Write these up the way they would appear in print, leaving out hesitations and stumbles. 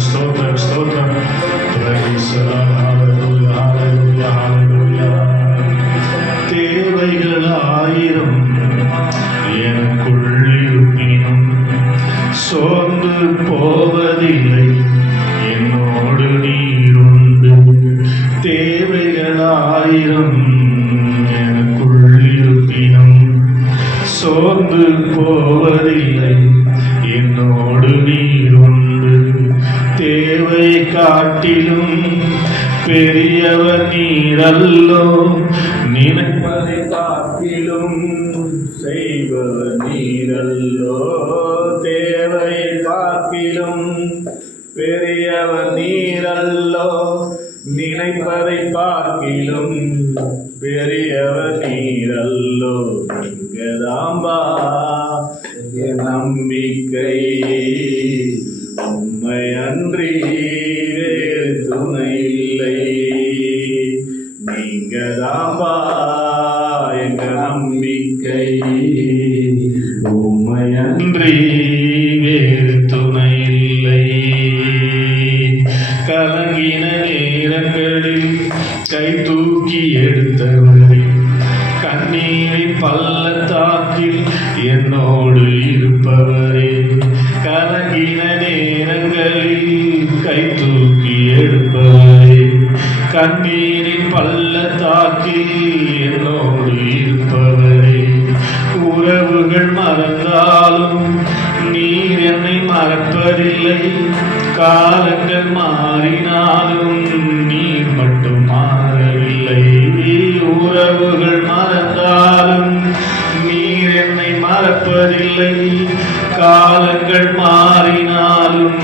ஸ்தோத்திரம் ஸ்தோத்திரம் ஸ்தோத்திரம். Praise the Lord. Hallelujah, hallelujah, hallelujah. தேவைகள் ஆயிரம் எனக்குள் இருப்பினும் சோர்ந்து போவதில்லை, என்னோடு நீருண்டு. தேவைகள் ஆயிரம் எனக்குள் இருப்பினும் சோர்ந்து போவதில்லை, என்னோடு நீருண்டு. தேவை காட்டிலும் பெரியவர் நீரல்லோ, நினைப்பதை காட்டிலும் செய்வர் நீரல்லோ. தேவை காட்டிலும் பெரியவர் நீரல்லோ, நினைப்பதை பார்க்கிலும் பெரியவர் நீரல்லோ. இங்கதாம்பா என் நம்பிக்கை, உம்மை அன்றி வேறு துணை இல்லை. நீங்கதாம்பா எங்க நம்பிக்கை, உம்மை அன்றி வேறு துணை இல்லை. கலங்கின நேரங்களில் கை தூக்கி எடுத்தவரே, கண்ணீரின் பள்ளத்தாக்கில் என்னோடு இருப்பவரே. கலங்கின நேரங்களில் கை தூக்கி எடுப்பவரே, கண்ணீரின் பள்ளத்தாக்கில் என்னோடு இருப்பவரே. உறவுகள் மறந்தாலும் நீர் என்னை மறப்பதில்லை, காலங்கள் மாறினாலும் நீர் மட்டும் மாறவில்லை. உறவுகள் மறந்தாலும் நீர் என்னை மறப்பதில்லை, காலங்கள் மாறினாலும்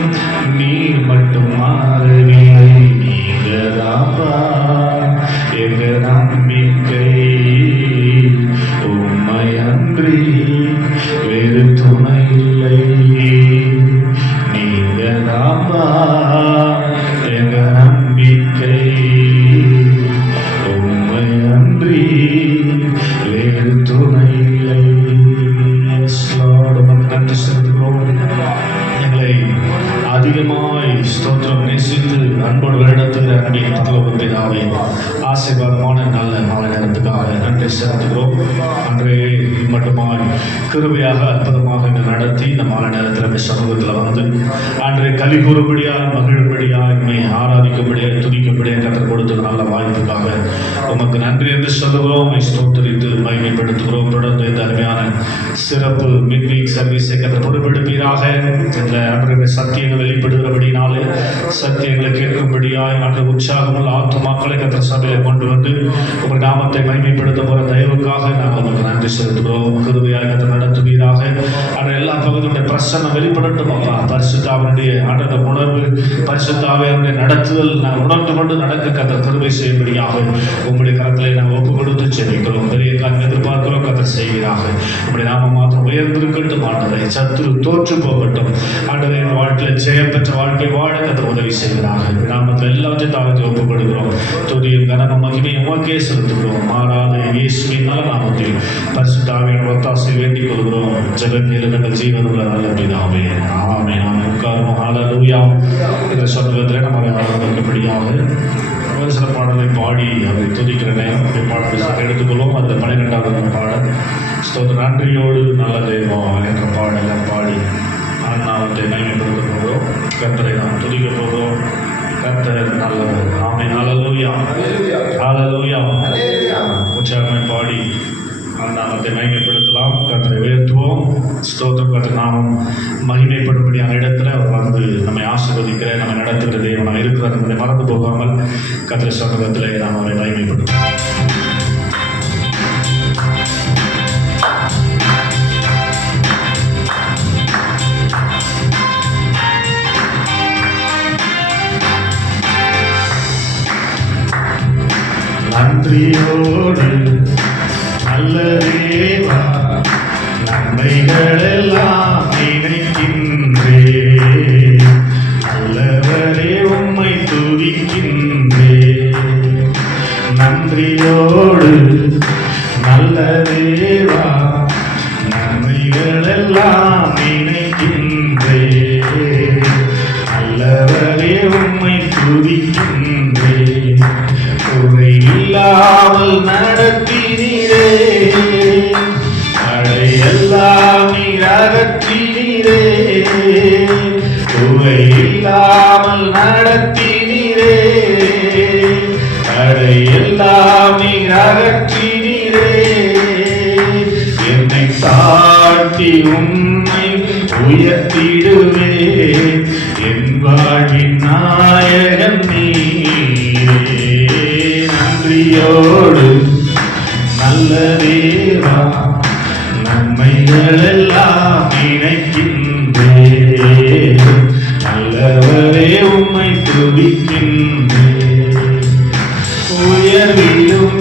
நீர் மட்டும் மாறவில்லை. நீங்கதாப்பா எங்க நம்பிக்கை, உம்மை அன்றி வேறு துணை இல்லை. நீங்கதாப்பா எங்க நம்பிக்கை, உம்மை அன்றி வேறு துணை இல்லை. நன்றி செலுத்துகிறோம். எங்களை அதிகமாய் ஸ்தோத்திரம் நேசித்து அன்போடு வருடத்துக்கு அன்பின் பரலோகப்பிதாவே, ஆசீர்வாதமான நல்ல மாலை நேரத்துக்காக நன்றி செலுத்துகிறோம். அன்றே மட்டுமாய் கிருபையாக அற்புதமாக நடத்தி இந்த மாலை நேரத்தில் சமூகத்தில் வந்து அன்றே கலி கூறும்படியாக மகிழும்படியாக என்னை ஆராதிக்கும்படியாக துதிக்கும்படியாக கற்றுக் கொடுத்த நல்ல வாய்ப்புக்காக உமக்கு நன்றி என்று சொல்லுகிறோம். ஸ்தோத்திரித்து மகிமைப்படுத்துகிறோம். தொடர்ந்து இந்த அருமையான சிறப்பு மிட்வீக் சர்வீஸை கற்று பொறுப்பெடுப்பீராக. இந்த அன்றைய சத்தியங்கள் வெளிப்படுகிறபடினாலே சத்தியங்களை கேட்கும்படியாய் மற்ற உற்சாகமுள்ள ஆத்துமாக்களை கற்ற சபையை கொண்டு வந்து உங்கள் நாமத்தை மகிமைப்படுத்த போகிற தயவுக்காக நாங்கள் உங்களுக்கு நன்றி செலுத்துகிறோம். கிருபையாக கற்று நடத்துவீராக. ஆனால் எல்லா பகுதியுடைய பிரசன்னம் வெளிப்படட்டும் அப்பா. பரிசுத்தாவினுடைய ஆனந்த உணர்வு, பரிசுத்தாவினுடைய நடத்துதல் நாங்கள் உணர்ந்து கொண்டு நடக்க கற்ற கிருபை செய்யும்படியாக உங்களுடைய கரத்திலே நாங்கள் ஒப்பு கொடுத்து செபிக்கிறோம். பெரிய காரியம் எதிர்பார்க்கிறோம், கற்று செய்வீராக. உங்களுடைய நாம மாத்திரம் உயர்ந்திருக்கட்டும் ஆண்டவரே. சத்துரு தோற்று போகட்டும் ஆண்டவரே. வாழ்க்கையில் ஜெயம் பெற்ற வாழ்க்கை வாழ கற்று உதவி செய்வீராக. நாமத்தில் எல்லாவற்றையும் தாழ்த்தி ஒப்புக் கொடுக்கிறோம். துதியும் கனமும் மகிமையும் உமக்கே செலுத்துகிறோம். மாறாத இயேசுவின் நல்ல நாமத்தில் பரிசுத்தாவின் ஒத்தாசை வேண்டிக் கொள்கிறோம். ஜெபத்தில் எங்கள் ஜீவனுள்ள நல்ல பிதாவே, ஆமென். நாம் உட்கார்வோம். ஹல்லேலூயா. இந்த சமூகத்தில் நம்ம ஆரம்பிக்கப்படியாக ஒரு சில பாடலை பாடி அதை துதிக்கிற நேரம் பாடலை எடுத்துக்கொள்வோம். அதில் 12வது பாடல் ஸ்தோத்திர நன்றியோடு நல்ல தெய்வம் என்ற பாடலை பாடி நாமத்தை மகிமைப்படுத்த போகிறோம். கர்த்தரை நாம் துதிக்க போகிறோம். கர்த்தர் நல்லவர். ஆமென். ஹல்லேலூயா, ஹல்லேலூயா. உற்சாகமாய் பாடி நாமத்தை மகிமைப்படுத்தலாம். கர்த்தரை உயர்த்துவோம். ஸ்தோத்திரம். கர்த்தர் நாமம் மகிமைப்படும்படியான இடத்துல அவர் வந்து நம்மை ஆசீர்வதிக்கிற, நம்ம நடத்துகிற தேவனாக இருக்கிறார் என்பதை மறந்து போகாமல் கர்த்தர் சமூகத்திலே நாம் அவரை மகிமைப்படுத்துவோம். நன்றியோடு நல்ல தேவா, நன்மைகளெல்லாம் நினைக்கின்றே. நல்லவரே உம்மை துதிக்கின்றே. நன்றியோடு நல்ல தேவா, நன்மைகளெல்லாம் நினைக்கின்றே. நல்லவர் இல்லாமல் நடத்தினீரே, தடையெல்லாம் நீர் அகற்றினீரே. என்னை தாழ்த்தி உம்மை உயர்த்திடுவே, என் வாழ்வின் நாயகன் நீரே. நன்றியோடு நல்ல தேவா, நன்மைகள் எல்லாம் நினைக்கின்றேன். நல்லவரே உம்மை துதிக்கின்றேன். உயர்விலும்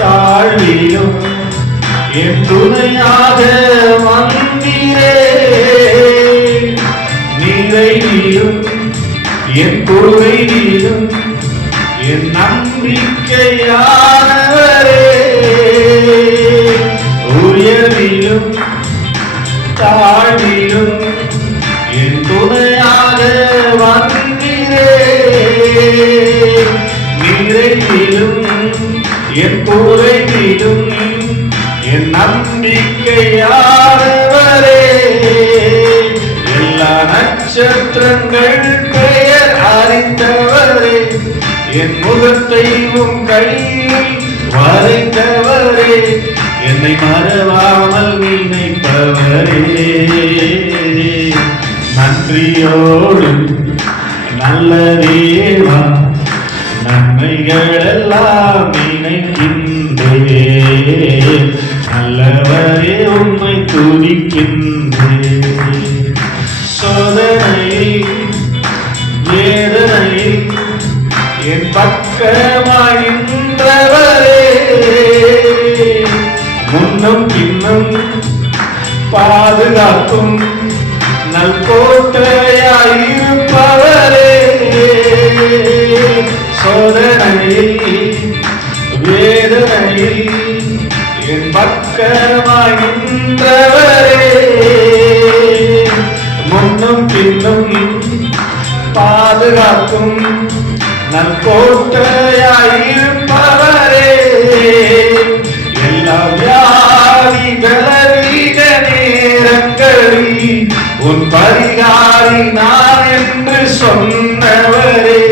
தாழ்விலும் என் துணையாக வந்தீரே, நிறைவிலும் என் குறைவிலும் என் நம்பிக்கையானவரே. உயர்விலும் தாழ்விலும் என் துணையாக வந்தீரே, நிறைவிலும் என் குறைவிலும் என் நம்பிக்கையானவரே. எல்லா நட்சத்திரங்கள் பெயர் அறிந்தவரே, என் முகத்தை உம் கையில் வரைந்தவரே, என்னை மறவாமல் நினைப்பவரே. நன்றியோடு நல்ல தேவா, நன்மைகள் எல்லாம் நினைக்கின்றேன். நல்லவரே உம்மை துதிக்கின்றேன். சோதனையில் வேதனையில் என் பக்கமாய் நின்றவரே, முன்னும் பின்னும் பாதுகாக்கும் நல் கோட்டையாயிருப்பவரே. சோதனையில் வேதனையில் என் பக்கமாய் நின்றவரே, முன்னும் பின்னும் பாதுகாக்கும் நல் கோட்டையாயிருப்பவரே. எல்லா வியாதி பலவீன நேரங்களில் உன் பரிகாரி நான் என்று சொன்னவரே,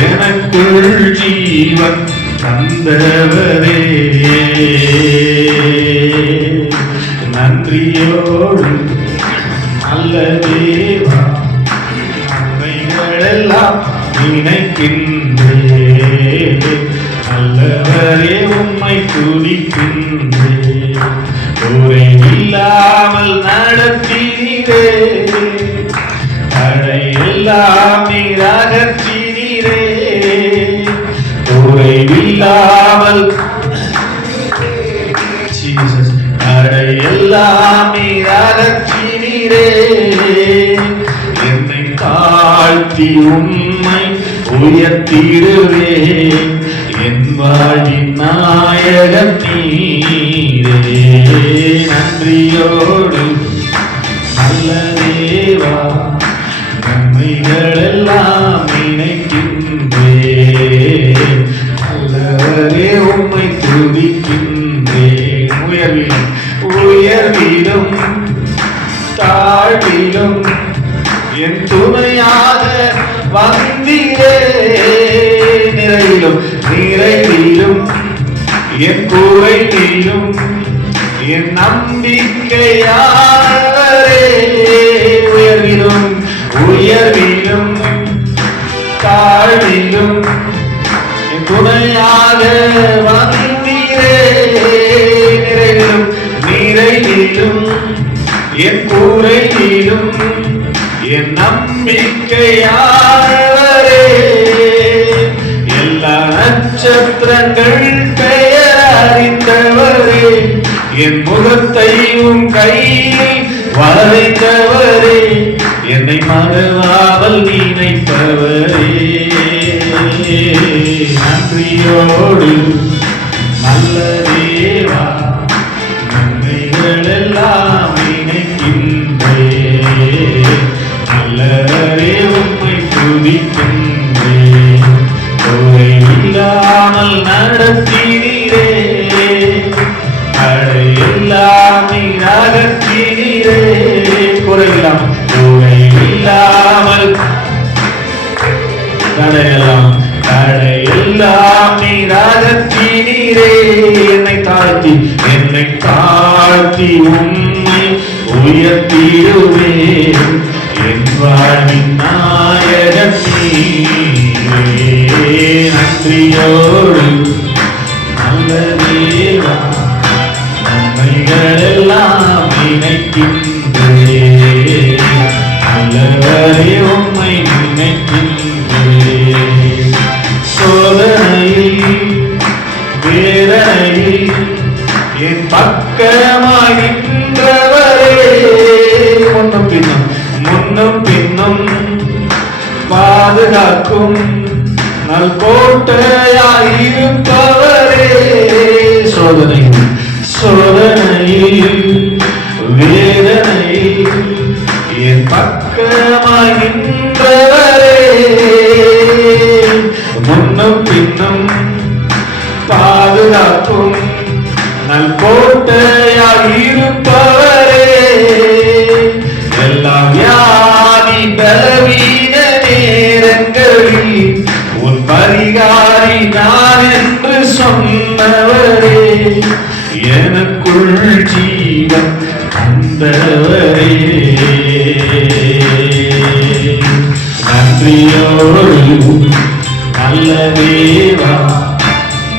எனக்குள் ஜீவன் தந்தவரே. நன்றியோடு நல்ல தேவா, நன்மைகளெல்லாம் நினைக்கின்றேன். நல்லவரே உம்மை துதிக்கின்றேன். குறைவில்லாமல் நடத்தினீரே, தடையெல்லாம் நீர் அகற்றினீரே. குறைவில்லாமல் தடையெல்லாம் நீர் அகற்றினீரே. என்னை தாழ்த்தி உம்மை உயர்த்திடுவே, என் வாழ்வின் நாயகன் நீரே. நன்றியோடு நல்ல தேவா, நன்மைகள் எல்லாம் நினைக்கின்றேன். நல்லவரே உம்மை துதிக்கின்றேன். உயர்விலும் உயர்விலும் தாழ்விலும் என் துணையாக வந்தீரே, நிறைவிலும் நிறைவிலும் என் குறைவிலும் என் நம்பிக்கையானவரே. உயர்விலும் உயர்விலும் தாழ்விலும் என் துணையாக வந்தீரே, நிறைவிலும் நிறைவிலும் என் குறைவிலும் என் நம்பிக்கையானவரே. எல்லா நட்சத்திரங்கள் பெயர் அறிந்தவரே, என் முகத்தை உம் கையில் வரைந்தவரே, என்னை மறவாமல் நினைப்பவரே. நன்றியோடு நல்ல தேவா, நன்மைகள் எல்லாம் நினைக்கின்றேன். நல்லவரே உம்மை துதிக்கின்றேன். குறைவில்லாமல் நடத்தினீரே, தடையெல்லாம் நீர் அகற்றினீரே. குறைவில்லாமல் தடையெல்லாம் நீர் அகற்றினீரே. என்னை தாழ்த்தி உம்மை உயர்த்திடுவேன். என் வாழ்வின் நாயகன் நீரே. நன்றியோடு நல்ல தேவா நன்மைகளெல்லாம் நினைக்கின்றேன். நல்லவரே உம்மை நினைக்கின்றேன். சோதனையில் வேதனையில் என் பக்கமாகின்றவரே. முன்னும் பின்னும் பாதுகாக்கும் நல் கோட்டையாயிருப்பவரே. சோதனையில் வேதனையில் என் பக்கமாகின்றவரே. முன்னும் பின்னும் பாதுகாக்கும் நல் கோட்டையாயிருப்பவரே. எல்லா வியாதி பலவீன நேரங்களில் உன் பரிகாரி நான் என்று சொன்னவரே. எனக்குள் ஜீவன் தந்தவரே. நன்றியோடு நல்ல தேவா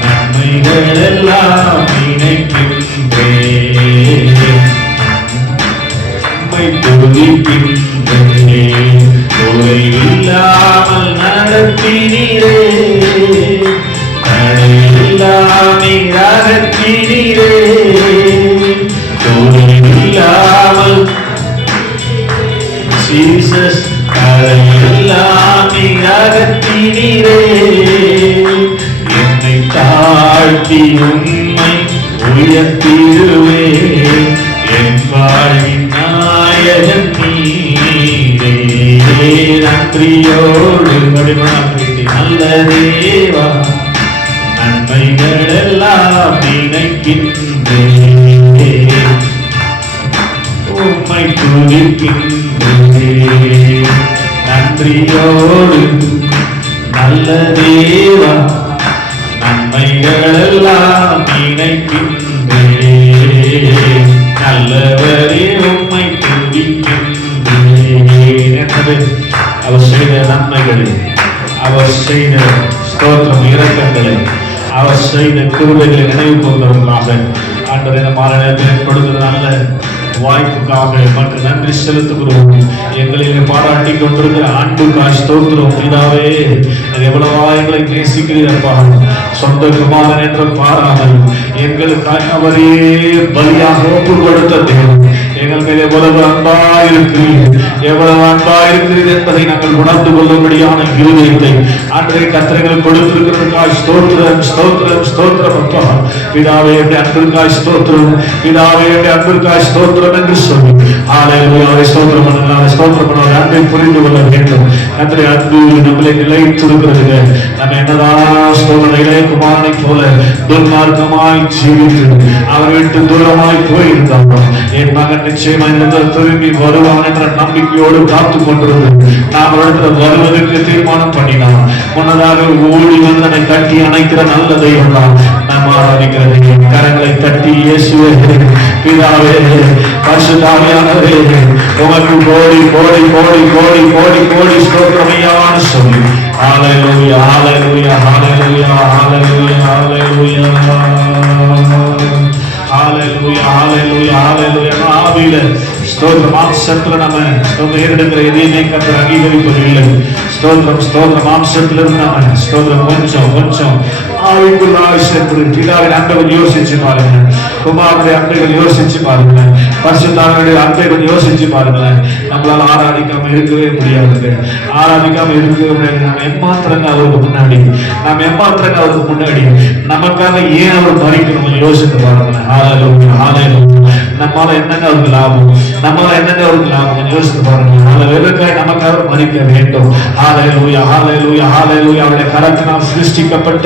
நன்மைகளெல்லாம் நினைக்கின்றேன். உம்மை துதிக்கின்றேன். குறையில்லாமல் நடத்தினீரே. தடையில்லாம் நீர் அகற்றினீரே. குறையில்லாமல் ஜீசஸ் தடையில்லாம் நீர் அகற்றினீரே. என்னை தாழ்த்தி உம்மை உயர்த்திடுவேன். என் வாழ்வின் நாயகன் நீரே. நன்றியோடு நல்ல தேவா நன்மைகளெல்லாம் நினைக்கின்றேன். உம்மை துதிக்கின்றேன். நன்றியோடு நல்ல தேவா நன்மைகளெல்லாம் நினைக்கின்றேன். நல்லவரே உம்மை துதிக்கின்றேன். அவர் செய்த நன்மைகளை, அவர் செய்த ஸ்தோத்திரம் இரக்கங்களை, அவர் செய்த கிருபைகளை நினைவு கூர்ந்தவர்களாக ஆண்டவரே இந்த மாலை நேரத்தில் கொடுக்கிற நல்ல வாய்ப்புக்காக மற்றும் நன்றி செலுத்துகிறோம். எங்களிலே பாராட்டி கொண்டிருக்கிற அன்புக்காய் ஸ்தோத்திரம். பிதாவே எவ்வளவா எங்களை நேசிக்கிறீரப்பா. சொந்த குமாரன் என்று பாராமல் எங்களுக்காக அவரே பலியாக ஒப்பு கொடுத்த தேவன். எங்கள் மேல் எவ்வளவு அன்பாயிருக்கிறீர் என்பதை நாங்கள் உணர்ந்து கொள்ளும்படியான இருதயத்தை அன்றைய கர்த்தர்கள் கொடுத்திருக்கிறதுக்காய் ஸ்தோத்திரம் ஸ்தோத்திரம் ஸ்தோத்திரம் அப்பா. பிதாவே அன்பிற்காய் ஸ்தோத்திரம். பிதாவே அன்பிற்காய் ஸ்தோத்திரம் என்று சொல்லி ஆலயங்களை ஸ்தோத்திரம் பண்ணலாம். ஸ்தோத்திரம் பண்ண அன்பை புரிந்து கொள்ள வேண்டும். அன்றைய அன்பு நம்மளை நிலைத்திருக்கிறது. நம்ம என்னதான் சோதனைகளே குமாரனை போல துர்மார்க்கமாய் ஜீவித்து அவர் விட்டு தூரமாய் போயிருந்தாலும் என் மகன் நிச்சயமா திரும்பி வருவான் என்ற நம்பிக்கையோடு காத்து கொண்டிருந்து நாம் இடத்துல வருவதற்கு தீர்மானம் பண்ணினான். முன்னதாக ஓடி வந்து நம்மை கட்டி அணைக்கிற நல்ல தெய்வம் தான் நாம் ஆராதிக்கிறது. கரங்களை தட்டி இயேசுவே பிதாவே பரிசுத்தாவியானவரே உமக்கு கோடி கோடி கோடி கோடி கோடி கோடி ஸ்தோத்திரமையான சொல்லி ஹல்லேலூயா ஹல்லேலூயா ஹல்லேலூயா ஹல்லேலூயா ஹல்லேலூயா ஹல்லேலூயா ஹல்லேலூயா ஹல்லேலூயா. ஆவியில ஸ்தோத்திரம் மாம்சத்துல நம்ம ஏறெடுக்கிற எதையுமே கர்த்தர் அங்கீகரிப்பதில்லை. ஸ்தோத்திரம் ஸ்தோத்திரம் மாம்சத்திலிருந்து நம்ம ஸ்தோத்திரம் கொஞ்சம் கொஞ்சம் ஆவிக்குள்ளாய் சென்று பிதாவின் அன்பை யோசிச்சு பாருங்க. குமாரனுடைய அன்பை யோசிச்சு பாருங்க. பரிசுத்தாவினுடைய அன்பை யோசிச்சு பாருங்க. நம்மளால ஆராதிக்காம இருக்கவே முடியாது. ஆராதிக்காம இருக்கவே முடியாது. நாம் எம்மாத்திரங்க அவருக்கு முன்னாடி நமக்காக ஏன் அவர் மறிக்கணும் யோசித்து பாருங்க. ஹல்லேலூயா ஹல்லேலூயா. நம்மால என்னங்க அவருக்கு லாபம்? நம்மால என்னங்க அவருக்கு லாபம்? யோசித்து பாருங்க. வெறுக்காய் நமக்காக மறிக்க வேண்டும். ஹalleluya, ஹalleluya, ஹalleluya. அவருடைய கரத்தினால் சிருஷ்டிக்கப்பட்ட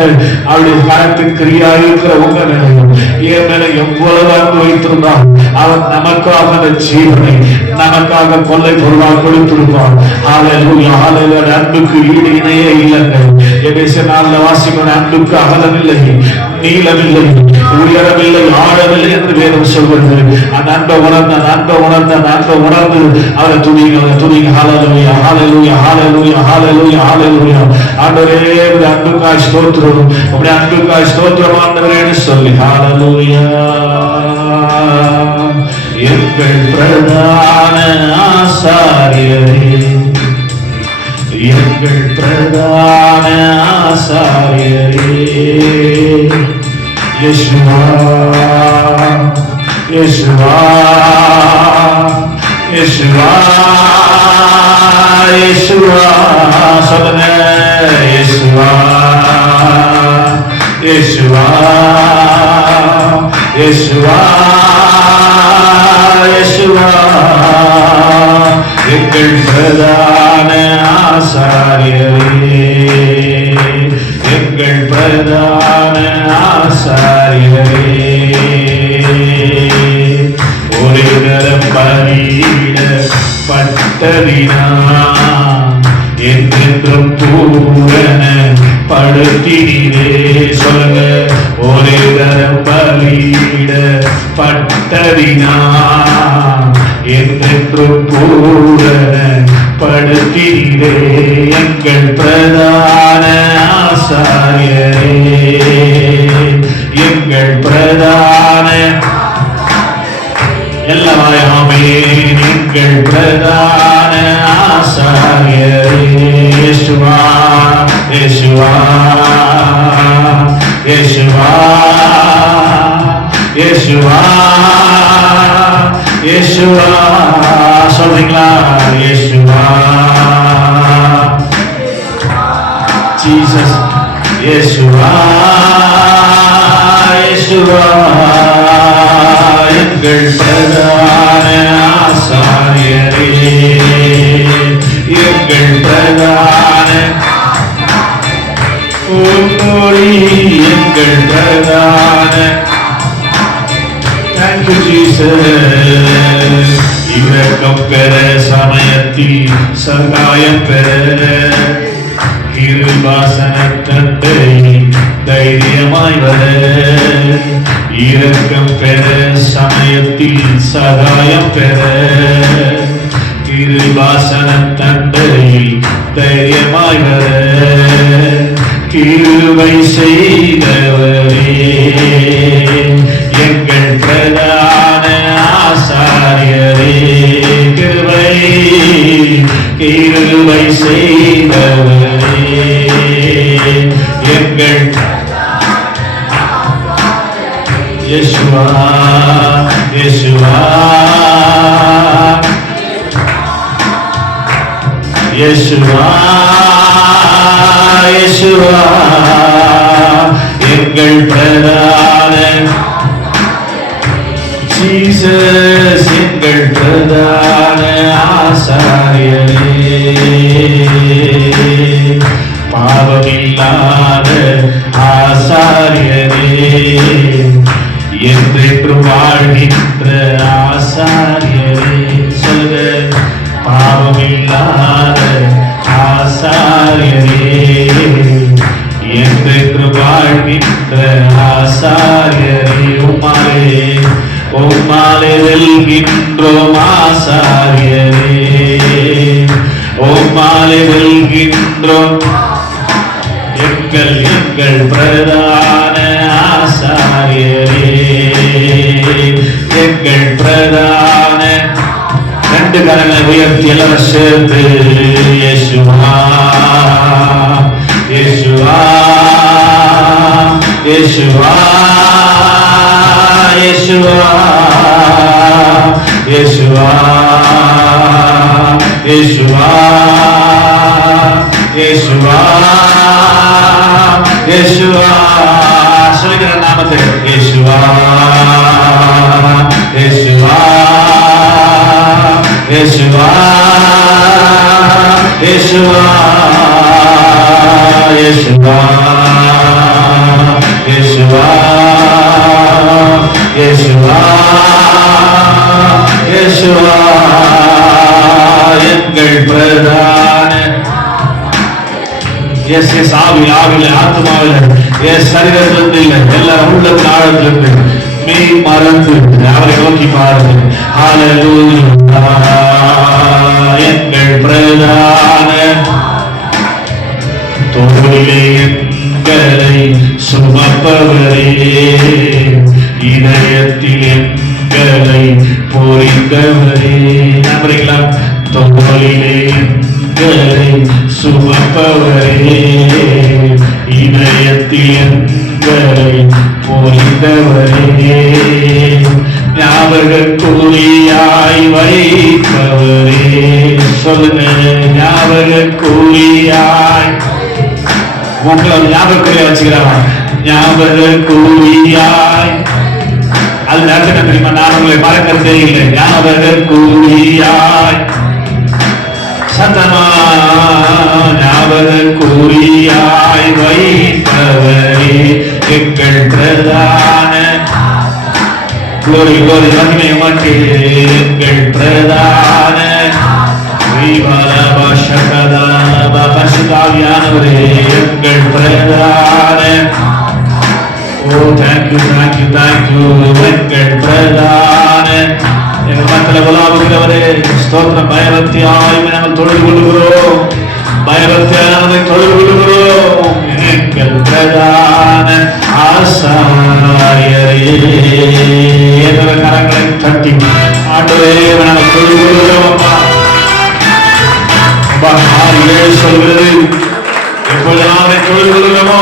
அவருடைய கரத்தின் கிரியாக இருக்கிற உங்க மேலையும் என் மேல எவ்வளவு அன்பு வைத்திருந்தார். அவர் நமக்காக அந்த ஜீவனை நமக்காக கொள்ளை பொருளாக கொடுத்திருப்பார். ஹalleluya, ஹalleluya. அன்புக்கு ஈடு இணையே இல்லைங்க. எபேசியர் 4 வாசிக்கிற அன்புக்கு அகலமில்லை, நீளமில்லை, உயரமில்லை, ஆழமில்லை என்று வேதம் சொல்கிறது. அந்த அன்பை உணர்ந்து அவரை துதிங்க. ஹalleluya, ஹalleluya, ஹalleluya, ஹalleluya, ஹalleluya. ஆண்டவரே உம்முடைய அன்புக்காய் ஸ்தோத்திரம், உம்முடைய அன்புக்காய் ஸ்தோத்திரம் ஆண்டவரேன்னு சொல்லி ஹalleluya. எங்கள் பிரதான ஆசாரியரே, எங்கள் பிரதான ஆசாரியரே, யேசுவா, யேசுவா, யேசுவா, யேசுவா. சொல்லுங்க. யேசுவா, யேசுவா, யேசுவா, யேசுவா. எங்கள் பிரதான ஆசாரியரே, எங்கள் பிரதான ஆசாரியரே, ஒரு தரம் பலியிட பட்டதினா என்றென்றும் பூரண படுத்தினே. சொல்லுங்க. ஒரு தரம் பலியிட பட்டதினா என்றென்றும் பூரண படுத்தினே. எங்கள் பிரதான ஆசாரியரே, எங்கள் பிரதான எல்லாமே எங்கள் பிரதான ஆசாரியரே, யேசுவா, யேசுவா, யேசுவா, யேசுவா, யேசுவா. சொல்றீங்களா? யேசுவா, ஜீசஸ், யேசுவா, யேசுவா. எங்கள் பிரதான ஆசாரியரே, எங்கள் பிரதான எங்கள் பிரதான. Thank you Jesus. இரக்கம் பெற சமயத்தில் சகாயம் பெற கிருபாசன தந்தை தைரியமாய் வர. இரக்கம் பெற சமயத்தில் சகாயம் பெற கிருபாசன தந்தையில் தைரியமாய் வர. கிருபை செய்தவரே, எங்கள் பிரதான ஆசாரியரே, கிருபை கிருபை செய்தவரே, எங்கள் யேசுவா, யேசுவா, யேசுவா, யேசுவா. எங்கள் பிரதான ஜீசஸ், எங்கள் பிரதான ஆசாரியரே, பாவமில்லாத ஆசாரியரே, என்றென்று வாழ்கின்ற ஆசாரியரே. சொல்லுங்க. பாவமில்லாத ஆசாரியரே, என்றென்று வாழ்கின்ற ஆசாரியரே. உம்மாலே வெல்கின்றோம் ஆசாரியரே, உம்மாலே வெல்கின்றோம். எங்கள் பிரதான ஆசாரியரே, எங்கள் பிரதான. ரெண்டு கரங்களை உயர்த்தி எல்லாரும் சேர்ந்து யேசுவா, யேசுவா, யேசுவா, யேசுவா, யேசுவா, யேசுவா, யேசுவா, யேசுவா. சொல்லுகிற நாமத்தை யேசுவா, யேசுவா, இயேசுவா இயேசுவா இயேசுவா இயேசுவா இயேசுவா எங்கள் பிரதான எஸ் எஸ் ஆவில ஆத்மாவில எஸ் சரீரத்திலிருந்து இல்லை எல்லாரும் உள்ளத்தின் ஆழத்திலிருந்து மெய் மறந்து அவரை நோக்கி பாருங்க. ஹல்லேலூயா எங்கள் பிரதான தோளிலே எங்களை சுமப்பவரே இதயத்தில் எங்களை பொறித்தவரே நம்புறீங்களா? தோளிலே எங்களை சுமப்பவரே இதயத்தில் எங்களை பொறித்தவரே ஞாபக கூலியாய் வைப்பவரே சொல்லுங்க. ஞாபக கூலியாய் உங்களை ஞாபகக்குறியா வச்சுக்கிறாங்க. ஞாபக கூலியாய் அது நேரத்தில் தெரியுமா? நான் உங்களை மறக்கிறதே இல்லை. ஞாபக கூலியாய் சத்தமா ஞாபக கூலியாய் வைப்பவரே எங்கள் பிரதான glory மகிமை உமக்கே எங்கள் பிரதான பரிசுத்தாவியானவரே எங்கள் பிரதான thank you எங்கள் பிரதான எங்கள் மக்களை உலாவுகிறவரே ஸ்தோத்திரம். பயபக்தியாய் நாங்கள் தொழில் கொள்கிறோம். பயபக்தியாய் நாங்கள் தொழில் கொள்கிறோம். எங்கள் பிரதான ஆசாரியரே கரங்களை தட்டி ஆண்டவரே நாங்கள் தொழில் கொள்கிறோம். அப்பா சொல்கிறது எப்பொழுதெல்லாம் அவரை தொழில் கொள்கிறோமோ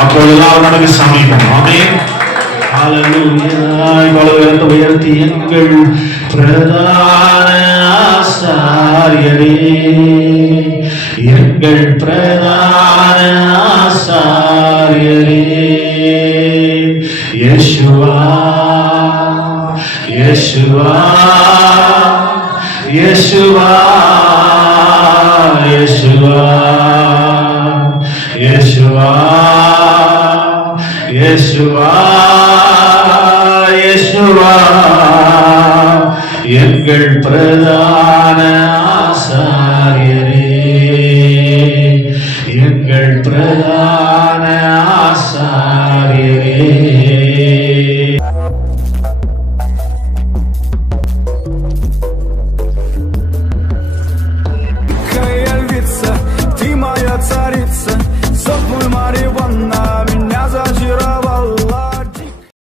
அப்பொழுதெல்லாம் நமக்கு சமீபம். ஆமென். ஹல்லேலூயா உயர்த்தி எங்கள் பிரதான ஆசாரியரே எங்கள் பிரதான ஆசாரியரே இயேசுவா இயேசுவா இயேசுவா இயேசுவா இயேசுவா இயேசுவா இயேசுவா எங்கள் பிரதான ஆசாரியரே எங்கள் பிரதான